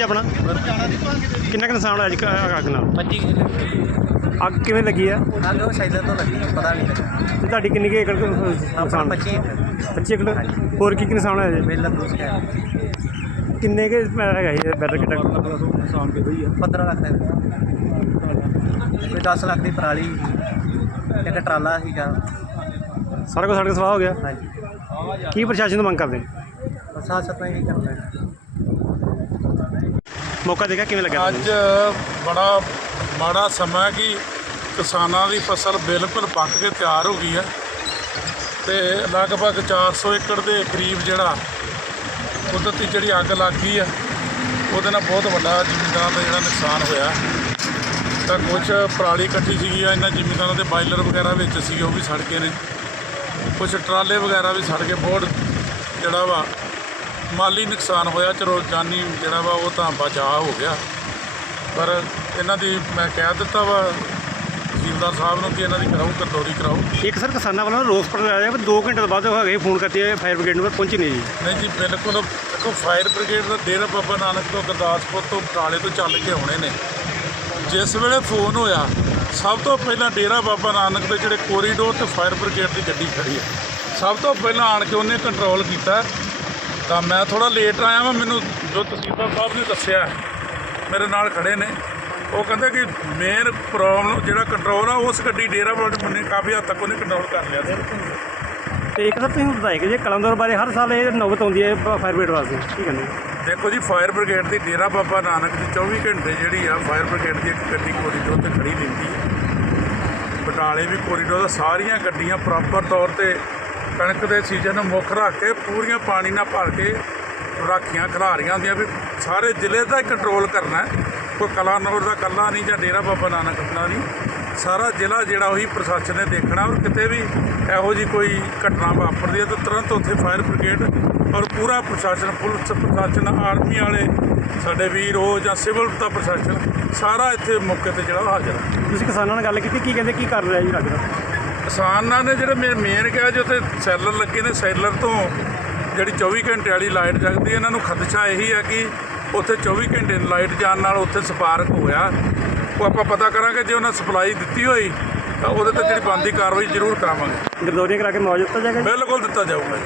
ਜੀ ਆਪਣਾ? ਕਿੰਨਾ ਕੁ ਨੁਕਸਾਨ ਹੋਇਆ ਕ- ਅੱਗ ਨਾਲ? 25 ਅੱਗ ਕਿਵੇਂ ਲੱਗੀ ਅੱਗ ਉਹ ਸਾਈਡਾਂ ਤੋਂ ਲੱਗੀ ਪਤਾ ਨਹੀਂ ਲੱਗਾ। ਤੇ ਤੁਹਾਡੀ ਕਿੰਨੀ ਕੁ ਏਕੜ ਕੁ ਆਪਣਾ ਨੁਕਸਾਨ? 25 25 ਏਕੜ। ਹੋਰ ਕੀ ਕੀ ਨੁਕਸਾਨ ਹੋਇਆ ਜੀ? ਵੇਲਾ ਦੂਸ ਗਿਆ ਕਿੰਨੇ ਕੇ ਹੈਗਾ ਜੀ ਬੈਟਰ ਕਿੱਡਾ 15 ਲੱਖ ਦਾ ਕੋਈ 10 ਲੱਖ ਦੀ ਪਰਾਲੀ ਇੱਕ ਟਰਾਲਾ ਸੀਗਾ। ਸਾਰਾ ਕੁਝ ਸਾਡੇ ਸਵਾਹ ਹੋ ਗਿਆ। ਹਾਂਜੀ। ਕੀ ਪ੍ਰਸ਼ਾਸਨ ਤੋਂ ਮੰਗ ਕਰਦੇ ਨੇ? ਸਤਨਾ ਹੀ। ਕਰਦਾ ਮੌਕਾ ਦੇਖਿਆ, ਕਿਵੇਂ ਲੱਗਿਆ ਅੱਜ ਬੜਾ ਮਾੜਾ ਸਮਾਂ ਹੈ ਕਿ ਕਿਸਾਨਾਂ ਦੀ ਫਸਲ ਬਿਲਕੁਲ ਪੱਕ ਕੇ ਤਿਆਰ ਹੋ ਗਈ ਹੈ ਤੇ ਲਗਭਗ 400 ਏਕੜ ਦੇ ਕਰੀਬ ਜਿਹੜਾ ਕੁਦਰਤੀ ਜਿਹੜੀ ਅੱਗ ਲੱਗ ਗਈ ਹੈ, ਉਹਦੇ ਨਾਲ ਬਹੁਤ ਵੱਡਾ ਜ਼ਿਮੀਂਦਾਰਾਂ ਦਾ ਜਿਹੜਾ ਨੁਕਸਾਨ ਹੋਇਆ। ਤਾਂ ਕੁਝ ਪਰਾਲੀ ਇਕੱਠੀ ਸੀਗੀ ਆ ਇਹਨਾਂ ਜ਼ਿਮੀਂਦਾਰਾਂ ਦੇ ਬਾਇਲਰ ਵਗੈਰਾ ਵਿੱਚ ਸੀ ਉਹ ਵੀ ਸੜ ਗਏ ਨੇ। ਕੁਝ ਟਰਾਲੇ ਵਗੈਰਾ ਵੀ ਸੜ ਕੇ ਬਹੁਤ ਜਿਹੜਾ ਵਾ ਮਾਲੀ ਨੁਕਸਾਨ ਹੋਇਆ ਚਲੋ ਜਾਨੀ ਜਿਹੜਾ ਵਾ ਉਹ ਤਾਂ ਬਚਾਅ ਹੋ ਗਿਆ। ਪਰ ਇਹਨਾਂ ਦੀ ਮੈਂ ਕਹਿ ਦਿੱਤਾ ਵਾ ਤਹਿਸੀਲਦਾਰ ਸਾਹਿਬ ਨੂੰ ਕਿ ਇਹਨਾਂ ਦੀ ਕਰਾਓ ਕੰਟਰੋਲੀ ਕਰਾਓ। ਇੱਕ ਸਰ ਕਿਸਾਨਾਂ ਵੱਲੋਂ ਰੋਸ ਪ੍ਰਗਟਾਇਆ ਪਰ 2 ਘੰਟੇ ਤੋਂ ਬਾਅਦ ਉਹ ਹੈਗੇ ਫੋਨ ਕਰਤੇ ਫਾਇਰ ਬ੍ਰਿਗੇਡ ਨੂੰ ਪਰ ਪਹੁੰਚੀ ਨਹੀਂ ਜੀ। ਨਹੀਂ ਜੀ ਬਿਲਕੁਲ ਦੇਖੋ ਫਾਇਰ ਬ੍ਰਿਗੇਡ ਦਾ ਡੇਰਾ ਬਾਬਾ ਨਾਨਕ ਤੋਂ ਗੁਰਦਾਸਪੁਰ ਤੋਂ ਬਟਾਲੇ ਤੋਂ ਚੱਲ ਕੇ ਆਉਣੇ ਨੇ। ਜਿਸ ਵੇਲੇ ਫੋਨ ਹੋਇਆ ਸਭ ਤੋਂ ਪਹਿਲਾਂ ਡੇਰਾ ਬਾਬਾ ਨਾਨਕ ਦੇ ਜਿਹੜੇ ਕੋਰੀਡੋਰ ਤੇ ਫਾਇਰ ਬ੍ਰਿਗੇਡ ਦੀ ਗੱਡੀ ਖੜੀ ਹੈ। ਸਭ ਤੋਂ ਪਹਿਲਾਂ ਆਣ ਕੇ ਉਹਨੇ ਕੰਟਰੋਲ ਕੀਤਾ ਤਾਂ ਮੈਂ ਥੋੜਾ ਲੇਟ ਆਇਆ ਵਾ ਮੈਨੂੰ ਜੋ ਤਹਿਸੀਲਦਾਰ ਸਾਹਿਬ ਨੇ ਦੱਸਿਆ ਮੇਰੇ ਨਾਲ ਖੜੇ ਨੇ। ਉਹ ਕਹਿੰਦੇ ਕਿ ਮੇਨ ਪ੍ਰੋਬਲਮ ਜਿਹੜਾ ਕੰਟਰੋਲ ਆ ਉਸ ਗੱਡੀ ਡੇਰਾ ਵਾਲੇ ਨੇ ਕਾਫੀ ਹੱਦ ਤੱਕ ਉਹਨੇ ਕੰਟਰੋਲ ਕਰ ਲਿਆ ਸੀ। ਤੇ ਇੱਕ ਸਰ ਤੁਸੀਂ ਵਿਧਾਇਕ ਜੀ ਕਲਮਦੌਰ ਬਾਰੇ ਹਰ ਸਾਲ ਇਹ ਨੌਬਤ ਆਉਂਦੀ ਹੈ ਫਾਇਰ ਬ੍ਰਿਗੇਡ ਵਾਸਤੇ ਕੀ ਕਹਿੰਦੇ ਦੇਖੋ ਜੀ ਫਾਇਰ ਬ੍ਰਿਗੇਡ ਦੀ ਡੇਰਾ ਬਾਬਾ ਨਾਨਕ ਦੀ 24 ਘੰਟੇ ਜਿਹੜੀ ਆ ਫਾਇਰ ਬ੍ਰਿਗੇਡ ਦੀ ਇੱਕ ਗੱਡੀ ਕੋਰੀਡੋਰ ਤੇ ਖੜੀ ਰਹਿੰਦੀ ਹੈ। ਬਟਾਲੇ ਵੀ ਕੋਰੀਡੋਰ ਦਾ ਸਾਰੀਆਂ ਗੱਡੀਆਂ ਪ੍ਰੋਪਰ ਤੌਰ ਤੇ ਕਣਕ ਦੇ ਸੀਜ਼ਨ ਨੂੰ ਮੁੱਖ ਰੱਖ ਕੇ ਪੂਰੀਆਂ ਪਾਣੀ ਨਾਲ ਭਰ ਕੇ ਰਾਖੀਆਂ ਖਿਲਾਰੀਆਂ ਹੁੰਦੀਆਂ ਵੀ ਸਾਰੇ ਜ਼ਿਲ੍ਹੇ ਦਾ ਕੰਟਰੋਲ ਕਰਨਾ ਕੋਈ ਕਲਾਨੌਰ ਦਾ ਕੱਲਾ ਨਹੀਂ ਜਾਂ ਡੇਰਾ ਬਾਬਾ ਨਾਨਕ ਦਾ ਨਹੀਂ। ਸਾਰਾ ਜ਼ਿਲ੍ਹਾ ਜਿਹੜਾ ਉਹੀ ਪ੍ਰਸ਼ਾਸਨ ਨੇ ਦੇਖਣਾ ਔਰ ਕਿਤੇ ਵੀ ਇਹੋ ਜੀ ਕੋਈ ਘਟਨਾ ਵਾਪਰਦੀ ਹੈ ਤਾਂ ਤੁਰੰਤ ਉੱਥੇ ਫਾਇਰ ਬ੍ਰਿਗੇਡ ਔਰ ਪੂਰਾ ਪ੍ਰਸ਼ਾਸਨ, ਪੁਲਿਸ ਪ੍ਰਸ਼ਾਸਨ ਆਰਮੀ ਵਾਲੇ, ਸਾਡੇ ਵੀਰ ਹੋ ਜਾਂ ਸਿਵਲ ਦਾ ਪ੍ਰਸ਼ਾਸਨ, ਸਾਰਾ ਇੱਥੇ ਮੌਕੇ ਤੇ ਜਿਹੜਾ ਉਹ ਹਾਜ਼ਰ ਹੈ। ਤੁਸੀਂ ਕਿਸਾਨਾਂ ਨਾਲ ਗੱਲ ਕੀਤੀ, ਕੀ ਕਹਿੰਦੇ, ਕੀ ਕਰ ਰਿਹਾ ਜੀ ਲੱਗਦਾ ਕਿਸਾਨਾਂ ਨੇ ਜਿਹੜੇ ਮੇਨ ਕਿਹਾ ਜੋ ਤੇ ਸੈਲਰ ਲੱਗੇ ਨੇ ਸੈਲਰ ਤੋਂ ਜਿਹੜੀ 24 ਘੰਟੇ ਵਾਲੀ ਲਾਈਟ ਜਗਦੀ ਇਹਨਾਂ ਨੂੰ ਖਦਸ਼ਾ ਇਹੀ ਹੈ ਕਿ ਉੱਥੇ 24 ਘੰਟੇ ਲਾਈਟ ਜਾਣ ਨਾਲ ਉੱਥੇ ਸਪਾਰਕ ਹੋਇਆ। ਉਹ ਆਪਾਂ ਪਤਾ ਕਰਾਂਗੇ ਜੇ ਉਹਨਾਂ ਸਪਲਾਈ ਦਿੱਤੀ ਹੋਈ ਤਾਂ ਉਹਦੇ ਤੇ ਜਿਹੜੀ ਬਣਦੀ ਕਾਰਵਾਈ ਜ਼ਰੂਰ ਕਰਾਵਾਂਗੇ। ਗਰਦੌਰੀਆਂ ਕਰਾ ਕੇ ਮੁਆਵਜ਼ਾ ਦਿੱਤਾ ਜਾਏਗਾ? ਬਿਲਕੁਲ ਦਿੱਤਾ ਜਾਊਗਾ